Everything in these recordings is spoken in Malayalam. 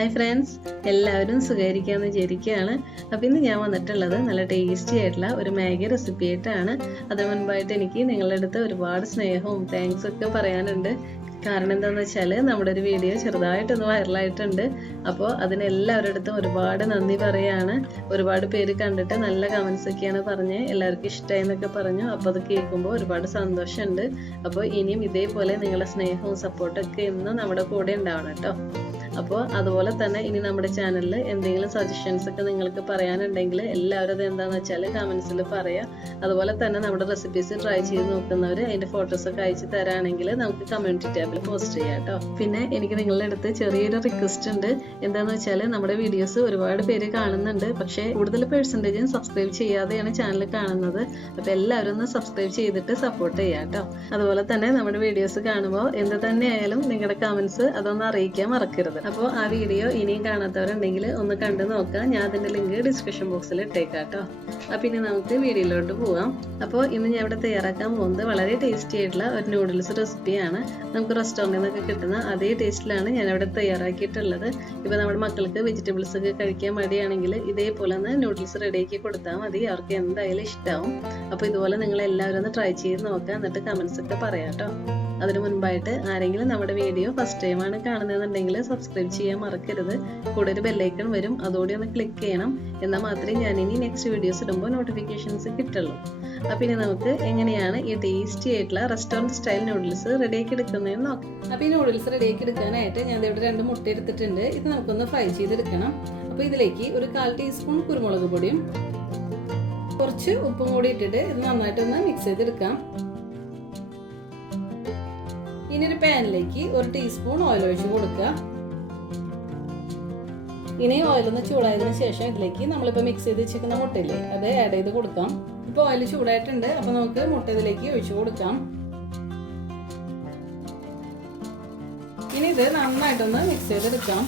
ഹായ് ഫ്രണ്ട്സ്, എല്ലാവരും സുഖമായിരിക്കാമെന്ന് വിചാരിക്കുകയാണ്. അപ്പോൾ ഇന്ന് ഞാൻ വന്നിട്ടുള്ളത് നല്ല ടേസ്റ്റി ആയിട്ടുള്ള ഒരു മാഗി റെസിപ്പി ആയിട്ടാണ്. അതിന് മുൻപായിട്ട് എനിക്ക് നിങ്ങളുടെ അടുത്ത് ഒരുപാട് സ്നേഹവും താങ്ക്സ് ഒക്കെ പറയാനുണ്ട്. കാരണം എന്താണെന്ന് വെച്ചാൽ നമ്മുടെ ഒരു വീഡിയോ ചെറുതായിട്ടൊന്ന് വൈറലായിട്ടുണ്ട്. അപ്പോൾ അതിനെല്ലാവരുടെ അടുത്തും ഒരുപാട് നന്ദി പറയുകയാണ്. ഒരുപാട് പേര് കണ്ടിട്ട് നല്ല കമൻസ് ഒക്കെയാണ് പറഞ്ഞ് എല്ലാവർക്കും ഇഷ്ടമായി എന്നൊക്കെ പറഞ്ഞു. അപ്പോൾ അത് കേൾക്കുമ്പോൾ ഒരുപാട് സന്തോഷമുണ്ട്. അപ്പോൾ ഇനിയും ഇതേപോലെ നിങ്ങളുടെ സ്നേഹവും സപ്പോർട്ടൊക്കെ ഇന്നും നമ്മുടെ കൂടെ ഉണ്ടാവണം കേട്ടോ. അപ്പോൾ അതുപോലെ തന്നെ ഇനി നമ്മുടെ ചാനലിൽ എന്തെങ്കിലും സജഷൻസ് ഒക്കെ നിങ്ങൾക്ക് പറയാനുണ്ടെങ്കിൽ എല്ലാവരും അത് എന്താണെന്ന് വെച്ചാൽ കമൻസിൽ പറയുക. അതുപോലെ തന്നെ നമ്മുടെ റെസിപ്പീസ് ട്രൈ ചെയ്ത് നോക്കുന്നവർ അതിൻ്റെ ഫോട്ടോസൊക്കെ അയച്ചു തരാണെങ്കിൽ നമുക്ക് കമ്മ്യൂണിറ്റി ടാബിൽ പോസ്റ്റ് ചെയ്യാം കേട്ടോ. പിന്നെ എനിക്ക് നിങ്ങളുടെ അടുത്ത് ചെറിയൊരു റിക്വസ്റ്റ് ഉണ്ട്. എന്താണെന്ന് വെച്ചാൽ നമ്മുടെ വീഡിയോസ് ഒരുപാട് പേര് കാണുന്നുണ്ട്, പക്ഷേ കൂടുതൽ പെർസെൻറ്റേജും സബ്സ്ക്രൈബ് ചെയ്യാതെയാണ് ചാനൽ കാണുന്നത്. അപ്പോൾ എല്ലാവരും ഒന്ന് സബ്സ്ക്രൈബ് ചെയ്തിട്ട് സപ്പോർട്ട് ചെയ്യാം കേട്ടോ. അതുപോലെ തന്നെ നമ്മുടെ വീഡിയോസ് കാണുമ്പോൾ എന്ത് തന്നെയായാലും നിങ്ങളുടെ കമൻസ് അതൊന്ന് അറിയിക്കാൻ മറക്കരുത്. അപ്പോൾ ആ വീഡിയോ ഇനിയും കാണാത്തവരുണ്ടെങ്കിൽ ഒന്ന് കണ്ടു നോക്കാം. ഞാൻ അതിൻ്റെ ലിങ്ക് ഡിസ്ക്രിപ്ഷൻ ബോക്സിൽ ഇട്ടേക്കാം കേട്ടോ. അപ്പോൾ ഇനി നമുക്ക് വീഡിയോയിലോട്ട് പോകാം. അപ്പോൾ ഇന്ന് ഞാൻ ഇവിടെ തയ്യാറാക്കാൻ പോകുന്നത് വളരെ ടേസ്റ്റി ആയിട്ടുള്ള ഒരു നൂഡിൽസ് റെസിപ്പിയാണ്. നമുക്ക് റെസ്റ്റോറൻറ്റിൽ നിന്നൊക്കെ കിട്ടുന്ന അതേ ടേസ്റ്റിലാണ് ഞാനിവിടെ തയ്യാറാക്കിയിട്ടുള്ളത്. ഇപ്പോൾ നമ്മുടെ മക്കൾക്ക് വെജിറ്റബിൾസ് ഒക്കെ കഴിക്കാൻ മടിയാണെങ്കിൽ ഇതേപോലെ ഒന്ന് നൂഡിൽസ് റെഡിയാക്കി കൊടുത്താൽ മതി. അവർക്ക് എന്തായാലും ഇഷ്ടമാവും. അപ്പോൾ ഇതുപോലെ നിങ്ങൾ എല്ലാവരും ഒന്ന് ട്രൈ ചെയ്ത് നോക്കുക, എന്നിട്ട് കമൻസ് ഒക്കെ പറയാം കേട്ടോ. അതിന് മുൻപായിട്ട് ആരെങ്കിലും നമ്മുടെ വീഡിയോ ഫസ്റ്റ് ടൈമാണ് കാണുന്നതെന്നുണ്ടെങ്കിൽ സബ്സ്ക്രൈബ് ചെയ്യാൻ മറക്കരുത്. കൂടെ ഒരു ബെല്ലൈക്കൺ വരും, അതോടെ ഒന്ന് ക്ലിക്ക് ചെയ്യണം. എന്നാൽ മാത്രമേ ഞാൻ ഇനി നെക്സ്റ്റ് വീഡിയോസ് ഇടുമ്പോൾ നോട്ടിഫിക്കേഷൻസ് കിട്ടുള്ളൂ. അപ്പം ഇനി നമുക്ക് എങ്ങനെയാണ് ഈ ടേസ്റ്റി ആയിട്ടുള്ള റെസ്റ്റോറൻറ്റ് സ്റ്റൈൽ നൂഡിൽസ് റെഡിയാക്കി എടുക്കുന്നതെന്ന് നോക്കാം. അപ്പോൾ ഈ നൂഡിൽസ് റെഡിയാക്കി എടുക്കാനായിട്ട് ഞാൻ ഇവിടെ 2 മുട്ട എടുത്തിട്ടുണ്ട്. ഇത് നമുക്കൊന്ന് ഫ്രൈ ചെയ്തെടുക്കണം. അപ്പോൾ ഇതിലേക്ക് ഒരു 1/4 ടീസ്പൂൺ കുരുമുളക് പൊടിയും കുറച്ച് ഉപ്പും കൂടി ഇട്ടിട്ട് ഇത് നന്നായിട്ടൊന്ന് മിക്സ് ചെയ്തെടുക്കാം. ഇനി ഒരു പാനിലേക്ക് 1 ടീസ്പൂൺ ഓയിൽ ഒഴിച്ച് കൊടുക്കുക. ഇനി ഓയിലൊന്ന് ചൂടായതിനു ശേഷം ഇതിലേക്ക് നമ്മളിപ്പോൾ മിക്സ് ചെയ്ത് വെച്ചിരിക്കുന്ന മുട്ടയില്ലേ അത് ആഡ് ചെയ്ത് കൊടുക്കാം. ഇപ്പോൾ ഓയിൽ ചൂടായിട്ടുണ്ട്, അപ്പോൾ നമുക്ക് മുട്ട ഇതിലേക്ക് ഒഴിച്ചു കൊടുക്കാം. ഇനി ഇത് നന്നായിട്ടൊന്ന് മിക്സ് ചെയ്തെടുക്കാം.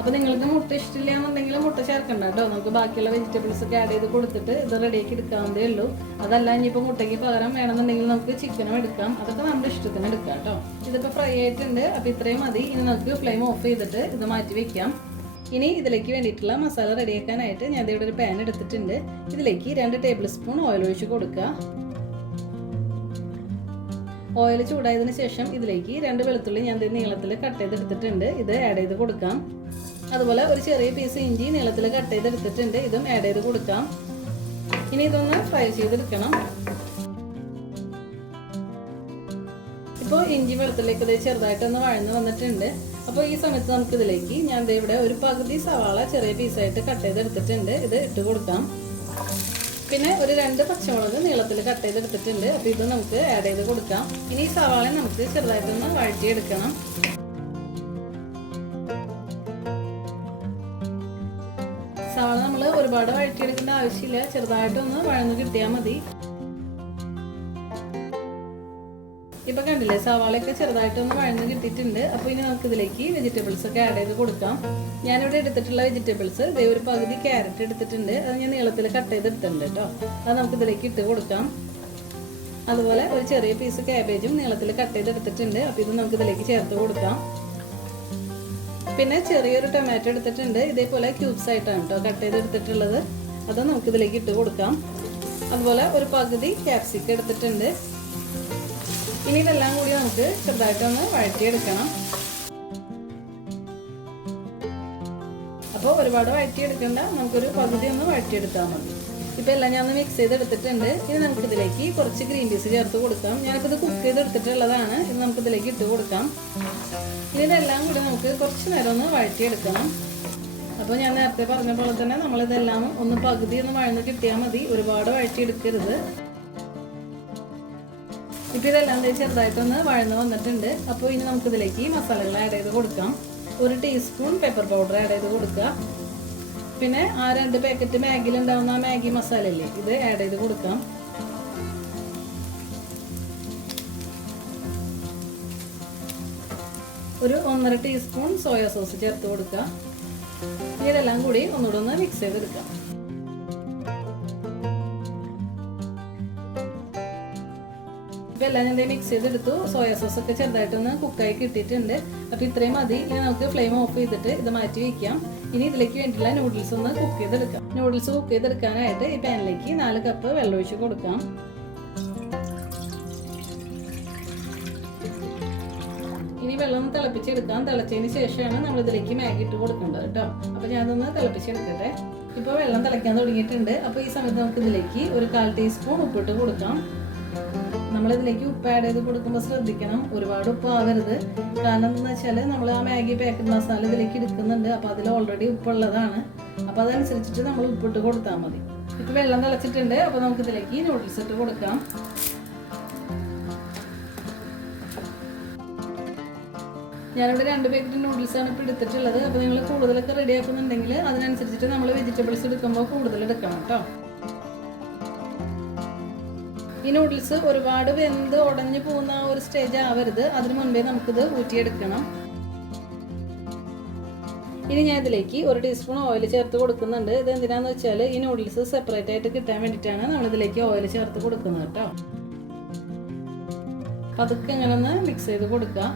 അപ്പോൾ നിങ്ങൾക്ക് മുട്ട ഇഷ്ടമില്ല എന്നുണ്ടെങ്കിൽ മുട്ട ചേർക്കണ്ട കേട്ടോ. നമുക്ക് ബാക്കിയുള്ള വെജിറ്റബിൾസ് ഒക്കെ ആഡ് ചെയ്ത് കൊടുത്തിട്ട് ഇത് റെഡിയാക്കി എടുക്കാവുന്നതേ ഉള്ളൂ. അതല്ല ഇനിയിപ്പോൾ മുട്ടയ്ക്ക് പകരം വേണമെന്നുണ്ടെങ്കിൽ നമുക്ക് ചിക്കനും എടുക്കാം. അതൊക്കെ നമ്മുടെ ഇഷ്ടത്തിന് എടുക്കാം കേട്ടോ. ഇതിപ്പോൾ ഫ്രൈ ആയിട്ടുണ്ട്, അപ്പോൾ ഇത്രയും മതി. ഇനി നമുക്ക് ഫ്ലെയിം ഓഫ് ചെയ്തിട്ട് ഇത് മാറ്റി വെക്കാം. ഇനി ഇതിലേക്ക് വേണ്ടിയിട്ടുള്ള മസാല റെഡിയാക്കാനായിട്ട് ഞാൻ ഇവിടെ ഒരു പാൻ എടുത്തിട്ടുണ്ട്. ഇതിലേക്ക് 2 ടേബിൾ സ്പൂൺ ഓയിൽ ഒഴിച്ച് കൊടുക്കുക. ഓയിൽ ചൂടായതിനു ശേഷം ഇതിലേക്ക് 2 വെളുത്തുള്ളി ഞാൻ നീളത്തിൽ കട്ട് ചെയ്തെടുത്തിട്ടുണ്ട്. ഇത് ആഡ് ചെയ്ത് കൊടുക്കാം. അതുപോലെ ഒരു ചെറിയ പീസ് ഇഞ്ചി നീളത്തിൽ കട്ട് ചെയ്തെടുത്തിട്ടുണ്ട്. ഇതും ആഡ് ചെയ്ത് കൊടുക്കാം. ഇനി ഇതൊന്ന് ഫ്രൈ ചെയ്തെടുക്കണം. ഇപ്പോൾ ഇഞ്ചി വെളുത്തുള്ളിയൊക്കെ ചെറുതായിട്ടൊന്ന് വഴന്ന് വന്നിട്ടുണ്ട്. അപ്പോൾ ഈ സമയത്ത് നമുക്ക് ഇതിലേക്ക് ഞാൻ ഇവിടെ ഒരു പകുതി സവാള ചെറിയ പീസായിട്ട് കട്ട് ചെയ്തെടുത്തിട്ടുണ്ട്. ഇത് ഇട്ട് കൊടുക്കാം. പിന്നെ ഒരു 2 പച്ചമുളക് നീളത്തിൽ കട്ട് ചെയ്തെടുത്തിട്ടുണ്ട്. അപ്പോൾ ഇത് നമുക്ക് ആഡ് ചെയ്ത് കൊടുക്കാം. ഇനി ഈ സവാള നമുക്ക് ചെറുതായിട്ടൊന്ന് വഴറ്റിയെടുക്കണം. സവാള നമ്മൾ ഒരുപാട് വഴറ്റിയെടുക്കേണ്ട ആവശ്യമില്ല, ചെറുതായിട്ടൊന്ന് വഴന്ന് കിട്ടിയാൽ മതി. ഇപ്പൊ കണ്ടില്ലേ, സവാളയൊക്കെ ചെറുതായിട്ടൊന്ന് വഴന്ന് കിട്ടിയിട്ടുണ്ട്. അപ്പോൾ ഇനി നമുക്ക് ഇതിലേക്ക് വെജിറ്റബിൾസ് ഒക്കെ ആഡ് ചെയ്ത് കൊടുക്കാം. ഞാനിവിടെ എടുത്തിട്ടുള്ള വെജിറ്റബിൾസ് ഒരു പകുതി ക്യാരറ്റ് എടുത്തിട്ടുണ്ട്. അത് ഞാൻ നീളത്തിൽ കട്ട് ചെയ്തെടുത്തിട്ടുണ്ട് കേട്ടോ. അത് നമുക്ക് ഇതിലേക്ക് ഇട്ട് കൊടുക്കാം. അതുപോലെ ഒരു ചെറിയ പീസ് ക്യാബേജും നീളത്തിൽ കട്ട് ചെയ്തെടുത്തിട്ടുണ്ട്. അപ്പോൾ ഇത് നമുക്ക് ഇതിലേക്ക് ചേർത്ത് കൊടുക്കാം. പിന്നെ ചെറിയൊരു ടൊമാറ്റോ എടുത്തിട്ടുണ്ട്. ഇതേപോലെ ക്യൂബ്സ് ആയിട്ടാണ് കേട്ടോ കട്ട് ചെയ്തെടുത്തിട്ടുള്ളത്. അത് നമുക്ക് ഇതിലേക്ക് ഇട്ട് കൊടുക്കാം. അതുപോലെ ഒരു പകുതി ക്യാപ്സിക്കം എടുത്തിട്ടുണ്ട്. ഇനി ഇതെല്ലാം കൂടി നമുക്ക് ചെറുതായിട്ടൊന്ന് വഴറ്റിയെടുക്കണം. അപ്പോൾ ഒരുപാട് വഴറ്റിയെടുക്കണ്ട, നമുക്കൊരു പകുതി ഒന്ന് വഴറ്റിയെടുത്താൽ മതി. ഇപ്പോൾ എല്ലാം ഞാൻ ഒന്ന് മിക്സ് ചെയ്തെടുത്തിട്ടുണ്ട്. ഇനി നമുക്കിതിലേക്ക് കുറച്ച് ഗ്രീൻ പീസ് ചേർത്ത് കൊടുക്കാം. ഞാനിപ്പോൾ ഇത് കുക്ക് ചെയ്തെടുത്തിട്ടുള്ളതാണ്. ഇത് നമുക്കിതിലേക്ക് ഇട്ട് കൊടുക്കാം. ഇനി ഇതെല്ലാം കൂടി നമുക്ക് കുറച്ച് നേരം ഒന്ന് വഴറ്റിയെടുക്കണം. അപ്പോൾ ഞാൻ നേരത്തെ പറഞ്ഞ പോലെ തന്നെ നമ്മളിതെല്ലാം ഒന്ന് പകുതി ഒന്ന് വഴന്ന് കിട്ടിയാൽ മതി, ഒരുപാട് വഴറ്റിയെടുക്കരുത്. ഇപ്പോൾ ഇതെല്ലാം ചെറുതായിട്ടൊന്ന് വഴന്ന് വന്നിട്ടുണ്ട്. അപ്പോൾ ഇനി നമുക്കിതിലേക്ക് മസാലകൾ ആഡ് ചെയ്ത് കൊടുക്കാം. 1 ടീസ്പൂൺ പെപ്പർ പൗഡർ ആഡ് ചെയ്ത് കൊടുക്കുക. പിന്നെ ആ 2 പാക്കറ്റ് മാഗിയിലുണ്ടാവുന്ന ആ മാഗി മസാല ഇല്ലേ, ഇത് ആഡ് ചെയ്ത് കൊടുക്കാം. ഒരു 1.5 ടീസ്പൂൺ സോയ സോസ് ചേർത്ത് കൊടുക്കുക. ഇതെല്ലാം കൂടി ഒന്നുകൂടെ ഒന്ന് മിക്സ് ചെയ്തെടുക്കാം. ഇപ്പോൾ എല്ലാം ഞാൻ മിക്സ് ചെയ്തെടുത്തു. സോയ സോസ് ഒക്കെ ചെറുതായിട്ടൊന്ന് കുക്കായി കിട്ടിയിട്ടുണ്ട്. അപ്പോൾ ഇത്രയും മതി. ഇനി നമുക്ക് ഫ്ലെയിം ഓഫ് ചെയ്തിട്ട് ഇത് മാറ്റി വയ്ക്കാം. ഇനി ഇതിലേക്ക് വേണ്ടിയിട്ടുള്ള നൂഡിൽസ് ഒന്ന് കുക്ക് ചെയ്തെടുക്കാം. നൂഡിൽസ് കുക്ക് ചെയ്തെടുക്കാനായിട്ട് ഈ പാനിലേക്ക് 4 കപ്പ് വെള്ളം ഒഴിച്ച് കൊടുക്കാം. ഇനി വെള്ളം തിളപ്പിച്ചെടുക്കാം. തിളച്ചതിന് ശേഷമാണ് നമ്മൾ ഇതിലേക്ക് മാഗി ഇട്ട് കൊടുക്കേണ്ടത് കേട്ടോ. അപ്പോൾ ഞാനതൊന്ന് തിളപ്പിച്ചെടുക്കട്ടെ. ഇപ്പോൾ വെള്ളം തിളയ്ക്കാൻ തുടങ്ങിയിട്ടുണ്ട്. അപ്പോൾ ഈ സമയത്ത് നമുക്ക് ഇതിലേക്ക് ഒരു 1/4 ടീസ്പൂൺ ഉപ്പിട്ട് കൊടുക്കാം. നമ്മളിതിലേക്ക് ഉപ്പ് ആഡ് ചെയ്ത് കൊടുക്കുമ്പോൾ ശ്രദ്ധിക്കണം, ഒരുപാട് ഉപ്പ് ആവരുത്. കാരണം എന്താണെന്ന് വെച്ചാൽ നമ്മൾ ആ മാഗി പാക്കറ്റ് മസാല ഇതിലേക്ക് എടുക്കുന്നുണ്ട്. അപ്പോൾ അതിൽ ഓൾറെഡി ഉപ്പുള്ളതാണ്. അപ്പോൾ അതനുസരിച്ചിട്ട് നമ്മൾ ഉപ്പിട്ട് കൊടുത്താൽ മതി. ഇപ്പോൾ വെള്ളം തിളച്ചിട്ടുണ്ട്. അപ്പോൾ നമുക്കിതിലേക്ക് നൂഡിൽസ് ഇട്ട് കൊടുക്കാം. ഞാനിവിടെ 2 പാക്കറ്റ് നൂഡിൽസാണ് ഇപ്പോൾ എടുത്തിട്ടുള്ളത്. അപ്പോൾ നിങ്ങൾ കൂടുതലൊക്കെ റെഡി ആക്കുന്നുണ്ടെങ്കിൽ അതിനനുസരിച്ചിട്ട് നമ്മൾ വെജിറ്റബിൾസ് എടുക്കുമ്പോൾ കൂടുതൽ എടുക്കണം കേട്ടോ. ഈ നൂഡിൽസ് ഒരുപാട് വെന്ത് ഉടഞ്ഞു പോകുന്ന ഒരു സ്റ്റേജ് ആവരുത്. അതിന് മുൻപേ നമുക്കിത് ഊറ്റിയെടുക്കണം. ഇനി ഞാൻ ഇതിലേക്ക് 1 ടീസ്പൂൺ ഓയിൽ ചേർത്ത് കൊടുക്കുന്നുണ്ട്. ഇത് എന്തിനാന്ന് വെച്ചാൽ ഈ നൂഡിൽസ് സെപ്പറേറ്റ് ആയിട്ട് കിട്ടാൻ വേണ്ടിയിട്ടാണ് നമ്മളിതിലേക്ക് ഓയിൽ ചേർത്ത് കൊടുക്കുന്നത് കേട്ടോ. അതൊക്കെ ഇങ്ങനെ ഒന്ന് മിക്സ് ചെയ്ത് കൊടുക്കുക.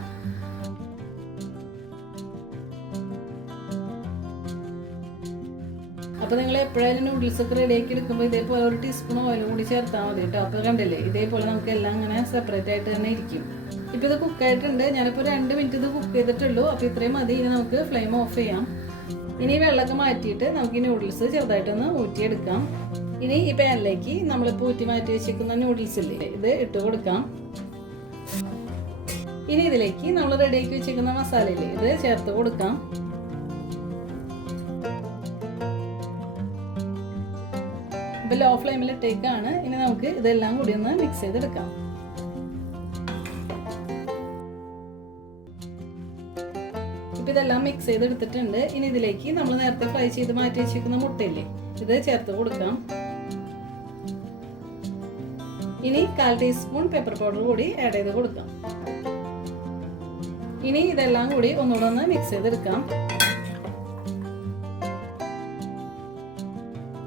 അപ്പോൾ നിങ്ങൾ എപ്പോഴായാലും നൂഡിൽസ് ഒക്കെ റെഡിയാക്കി എടുക്കുമ്പോൾ ഇതേപോലെ 1 ടീസ്പൂൺ ഓയിൽ കൂടി ചേർത്താൽ മതി കേട്ടോ. അപ്പോൾ കണ്ടില്ലേ, ഇതേപോലെ നമുക്ക് എല്ലാം ഇങ്ങനെ സെപ്പറേറ്റ് ആയിട്ട് തന്നെ ഇരിക്കും. ഇപ്പോൾ ഇത് കുക്കായിട്ടുണ്ട്. ഞാനിപ്പോൾ 2 മിനിറ്റ് ഇത് കുക്ക് ചെയ്തിട്ടുള്ളൂ. അപ്പോൾ ഇത്രയും മതി. ഇനി നമുക്ക് ഫ്ലെയിം ഓഫ് ചെയ്യാം. ഇനി വെള്ളമൊക്കെ മാറ്റിയിട്ട് നമുക്ക് ഈ നൂഡിൽസ് ചെറുതായിട്ടൊന്ന് ഊറ്റിയെടുക്കാം. ഇനി ഈ പാനിലേക്ക് നമ്മളിപ്പോൾ ഊറ്റി മാറ്റി വെച്ചിരിക്കുന്ന നൂഡിൽസ് ഇല്ലേ, ഇത് ഇട്ട് കൊടുക്കാം. ഇനി ഇതിലേക്ക് നമ്മൾ റെഡിയാക്കി വെച്ചിരിക്കുന്ന മസാലയില്ലേ, ഇത് ചേർത്ത് കൊടുക്കാം. ഇപ്പോൾ ലോ ഫ്ലെയിമിൽ ഇട്ടേക്കാണ്. ഇനി നമുക്ക് ഇതെല്ലാം കൂടി ഒന്ന് മിക്സ് ചെയ്തെടുക്കാം. ഇപ്പോൾ ഇതെല്ലാം മിക്സ് ചെയ്തെടുത്തിട്ടുണ്ട്. ഇനി ഇതിലേക്ക് നമ്മൾ നേരത്തെ ഫ്രൈ ചെയ്ത് മാറ്റി വെച്ചിരിക്കുന്ന മുട്ടയില്ലേ, ഇത് ചേർത്ത് കൊടുക്കാം. ഇനി 1/4 ടീസ്പൂൺ പെപ്പർ പൗഡർ കൂടി ആഡ് ചെയ്ത് കൊടുക്കാം. ഇനി ഇതെല്ലാം കൂടി ഒന്നുകൂടെ ഒന്ന് മിക്സ് ചെയ്തെടുക്കാം.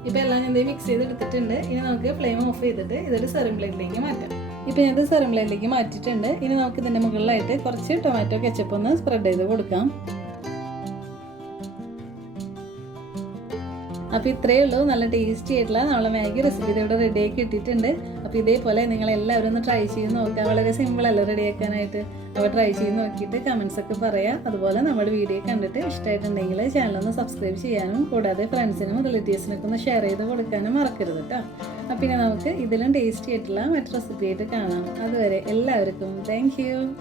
ഇപ്പോൾ എല്ലാം ഞാൻ മിക്സ് ചെയ്തെടുത്തിട്ടുണ്ട്. ഇനി നമുക്ക് ഫ്ലെയിം ഓഫ് ചെയ്തിട്ട് ഇതൊരു സെർവിംഗ് പ്ലേറ്റിലേക്ക് മാറ്റാം. ഇപ്പോൾ ഞാൻ സെർവിംഗ് പ്ലേറ്റിലേക്ക് മാറ്റിയിട്ടുണ്ട്. ഇനി നമുക്ക് ഇതിൻ്റെ മുകളിലായിട്ട് കുറച്ച് ടൊമാറ്റോ കെച്ചപ്പ് ഒന്ന് സ്പ്രെഡ് ചെയ്ത് കൊടുക്കാം. അപ്പോൾ ഇത്രയേ ഉള്ളൂ. നല്ല ടേസ്റ്റി ആയിട്ടുള്ള നമ്മളെ മാഗി റെസിപ്പി ഇവിടെ റെഡിയാക്കി ഇട്ടിട്ടുണ്ട്. അപ്പോൾ ഇതേപോലെ നിങ്ങളെല്ലാവരും ഒന്ന് ട്രൈ ചെയ്ത് നോക്കുക. വളരെ സിമ്പിളല്ല റെഡിയാക്കാനായിട്ട്. അപ്പോൾ ട്രൈ ചെയ്ത് നോക്കിയിട്ട് കമൻസ് ഒക്കെ പറയാം. അതുപോലെ നമ്മുടെ വീഡിയോ കണ്ടിട്ട് ഇഷ്ടമായിട്ടുണ്ടെങ്കിൽ ചാനലൊന്ന് സബ്സ്ക്രൈബ് ചെയ്യാനും കൂടാതെ ഫ്രണ്ട്സിനും റിലേറ്റീവ്സിനൊക്കെ ഒന്ന് ഷെയർ ചെയ്ത് കൊടുക്കാനും മറക്കരുത് കേട്ടോ. അപ്പോൾ പിന്നെ നമുക്ക് ഇതിലും ടേസ്റ്റി ആയിട്ടുള്ള മറ്റു റെസിപ്പി ആയിട്ട് കാണാം. അതുവരെ എല്ലാവർക്കും താങ്ക് യു.